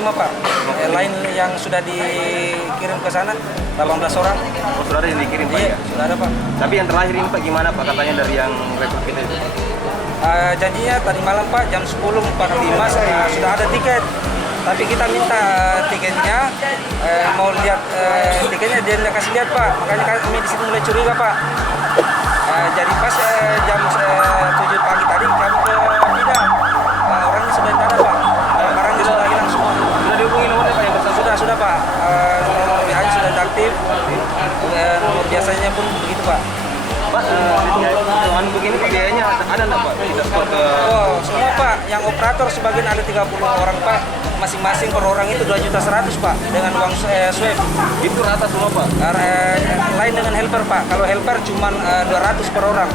5 Pak. Lain yang sudah dikirim ke sana 18 orang. Oh, sudah ada yang dikirim Pak Iya, ya? sudah ada Pak. Tapi yang terakhir ini Pak gimana Pak katanya dari yang rekrut kita itu? Janjinya tadi malam Pak jam 10.45 sudah ada tiket. Tapi kita minta tiketnya, mau lihat tiketnya dia tidak kasih lihat Pak. Makanya kami di situ mulai curiga Pak. Jadi pas jam 7 pagi tadi kami ke Bidang, orangnya sudah tidak ada Pak. Barangnya sudah hilang semua. Sudah dihubungi nomornya Pak yang bersangkutan? Sudah Pak. Nomor WA-nya sudah aktif. Nomor biasanya pun begitu Pak. Pak, dengan begini Pak biayanya ada nggak Pak? Kita store ke... Oh, semua Pak. Yang operator sebagian ada 30 orang Pak. Masing-masing per orang itu 2.100.000 Pak dengan uang swab. Itu rata semua Pak? Lain dengan helper Pak. Kalau helper cuma 200 per orang.